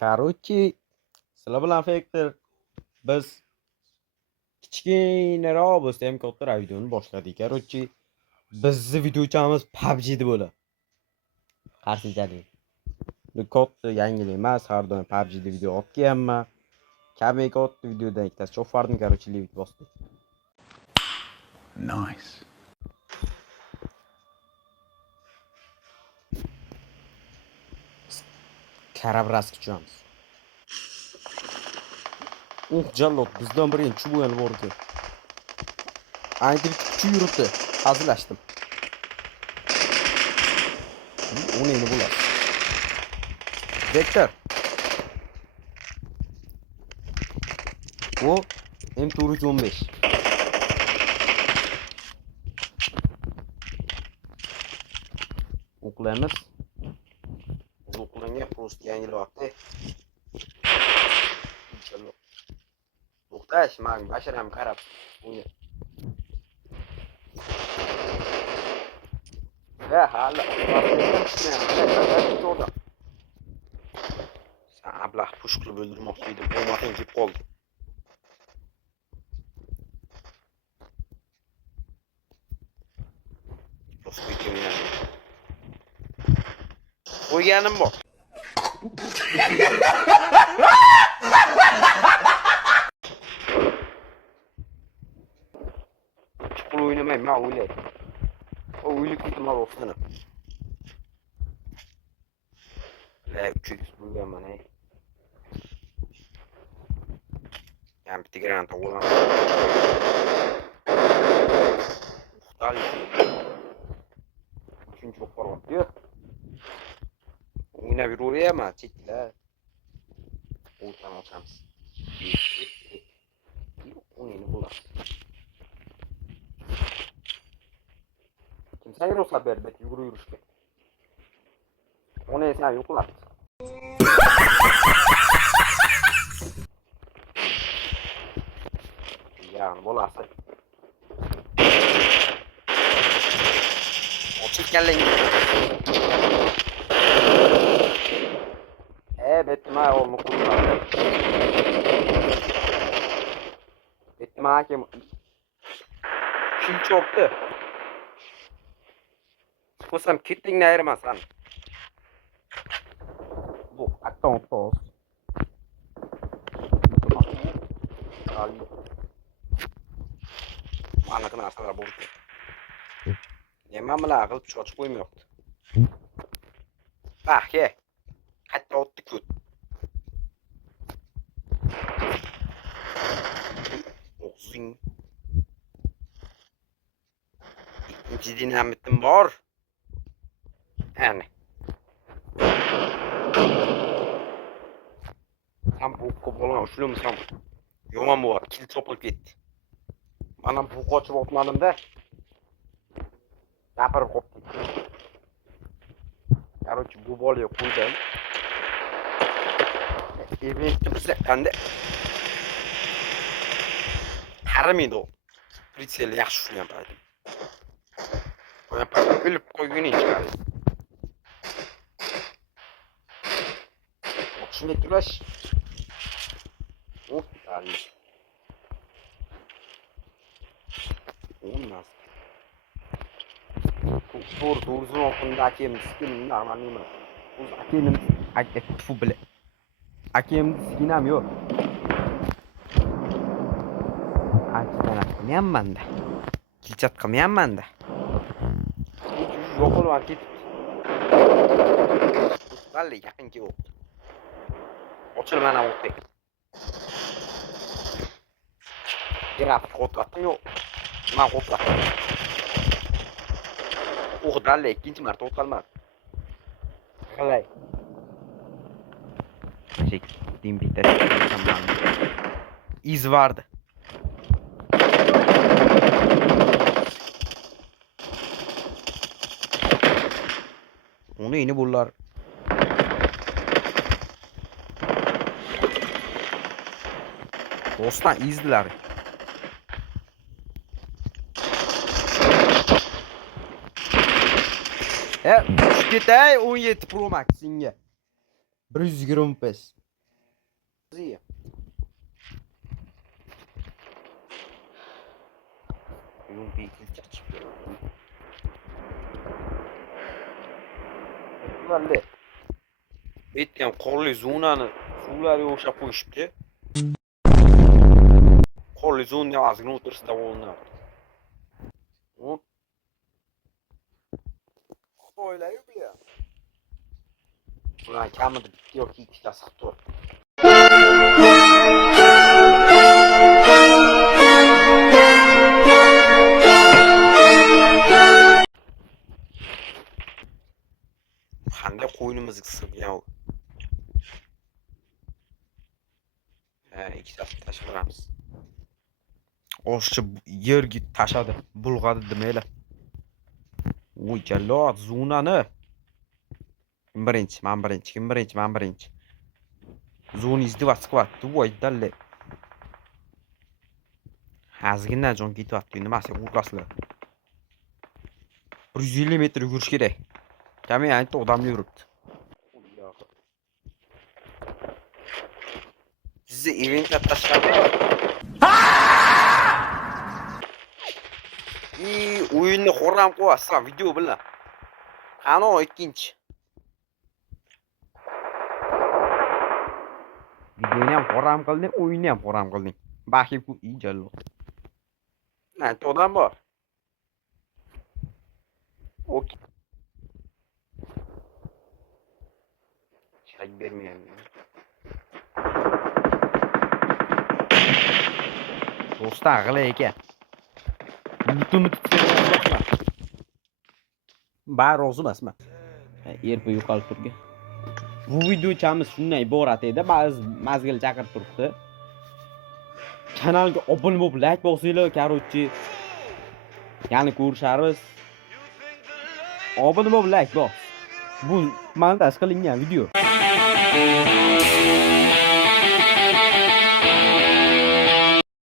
Короче, sizlar bilan Factor biz kichkinaroq bo'lsa ham kattaroq videoni boshladik. Короче, bizni videochamiz PUBG deb bo'ladi. Qarshichalik. Katta yangilik emas, har doim PUBG deb video olib kelganman. Katta videoda ikkitasi cho'fardim, короче, levit bosdim. Nice. Karabras kuchamiz. Jallod bizdan birinchi bo'lgan vorga. Ayni kuchi yuribdi. Hazillashdim. U neni bo'ladi? Vektor. Bu M415. O'qlaymiz. O'qlanga prost yangilyapti. Inshaalloh. O'qtash, men basharam qarab. Uni. Ya, hali. Sen ablah push qilib o'ldirmoqchi edim. O'mating kelib qoldi. Qo'yganim bor. Chiqib o'ynamayman, men o'ylayman. O'ylik ketdim o'xshana. La, 3x bo'lganman, ey. Ham bitta granat olaman. Uxtali. Uchinchi bo'lib qolyapti. O'ynab yuraverman, chetlar. O'tan ochamiz. O'yini bo'ladi. Kimsaga ruxsat berdi, yugurishga. Uni esa yo'qlabdi. Yani bo'lasi. Ochilganlik. Betma olma quradi. Betma kim? Kim chopdi? Qo'sam ketdingni ayirmasan. Bu akkaunt tos. Anaqa narsalar bor. Nima bilan qilib cho'chib qo'ymayapti. Ke. Hatta o'tdi kut. O'zing. İkinci dinamitim var. Yani. Tam bu kopalan şunu mu sam? Yomam var. Kil toplup gitti. Bana bu koçu otmadım da. Yapırıp koptu. Короче, bu bolaya koydum. Eventimize kendi qaramaydi o. Pritsel yaxshi shuni yapadi. Qo'yib o'lib qo'yguniga chiqadi. Shunday turash. Ali. Olmaz. Doğrusun okulunda hakem skin normal mi? Hakemin fu bile. Hakem skinam yok. Qilmayapman da. Kilchat qilmayapman da. Yo'q bo'lib ketdi. Valli yaqinga yo'q. Ochilman ham o'tdi. Graf o'tdim yo'q. Men o'tdim. O'g'dalle ikkinchi marta o'tolmadi. Qalay? Chekdim bitta tamam. Iz vardı. Onu yeni bulurlar. Dostlar izdiler. Şüketay 17 Pro Max singe. 120 FPS. Zi. Bugün bir ilk çıkıyor. Vallahi. Aytgan qorli zonani suvlari o'xshab qo'yishibdi. Qorli zonani ozgina o'tirishda o'ynab. Xitoylar-yu bular. Ular kamida bitta yoki ikkitasi Xitoy. Qanday qo'ynimizni qisqirgan u. Ikkitasini tashlaymiz. Oshchi yerga tashadi, bulg'adi demaylar. Voy jallod, zonani. Kim birinchi? Kim birinchi? Zona izdivastkvat, voy dalle. Hazgindan jon ketyapti, nimasiga qo'rqasizlar? 150 metr yugurish kerak. Kamera aytdi odamlar yuribdi. Sizni eventga tashladi. O'yinni xo'ram qo'yasiz, video bilan. Qani ikkinchi. Videoni ham xo'ram qilding, o'yinni ham xo'ram qilding. Baxib ku jallo. Aytdi odam bor. Okey. Shak bermayman. Do'stlar g'ilay ekan. Butun bari rozi emasman. Erpa yo'qolib turgan. Bu videochamiz shunday iborat edi. Ba'zi mazgil chaqirib turibdi. Kanalga obuna bo'lib, like bosinglar, короче. Ya'ni ko'rishamiz. Obuna bo'lib, like bos. Bu montaj qilingan video.